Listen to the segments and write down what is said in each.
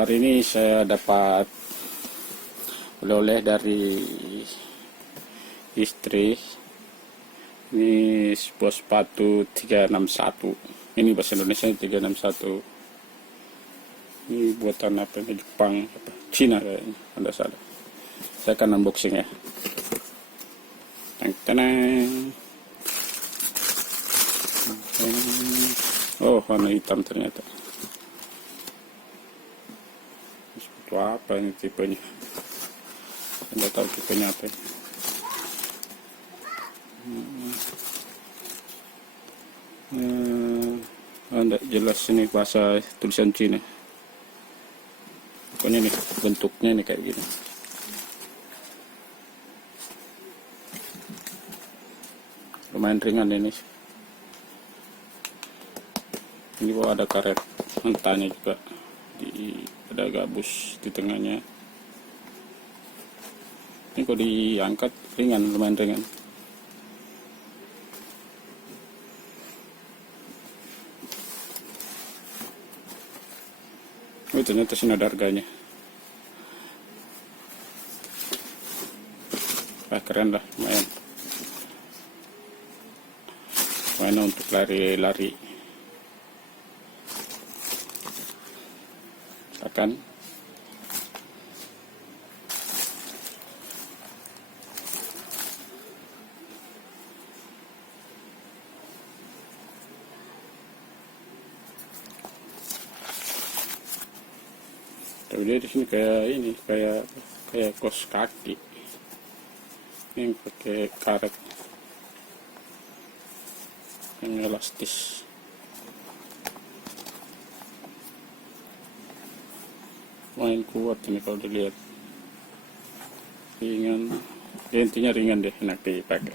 Hari ini saya dapat oleh-oleh dari istri. Ini sebuah sepatu 361. Ini bahasa Indonesia 361. Ini buatan apa ini, Jepang, apa Cina kayaknya, anda salah. Saya akan unboxing ya. Teng-teng. Oh, warna hitam ternyata. Sepatu apa ini tipenya? Anda tahu tipenya apa ya? Anda jelas ini bahasa tulisan Cina. Pokoknya nih bentuknya nih kayak gini. Lumayan ringan ini. Ini bawah ada karet mentahnya juga, ada gabus di tengahnya. Ini kalau diangkat ringan, lumayan ringan. Oh, ternyata sini ada harganya. Keren lah, lumayan. Lumayan untuk lari-lari. Akan tapi dia di sini kayak ini, kayak kos kaki yang pakai karet yang elastis. Lumayan kuat ini kalau dilihat, ringan ya, intinya ringan deh, enak dipakai.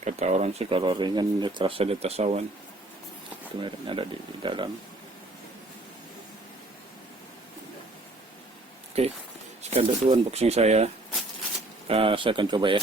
Kata orang sih kalau ringan dia terasa di atas awan. Itu mereknya ada di dalam. Oke, sekian dulu unboxing saya. Saya akan coba ya.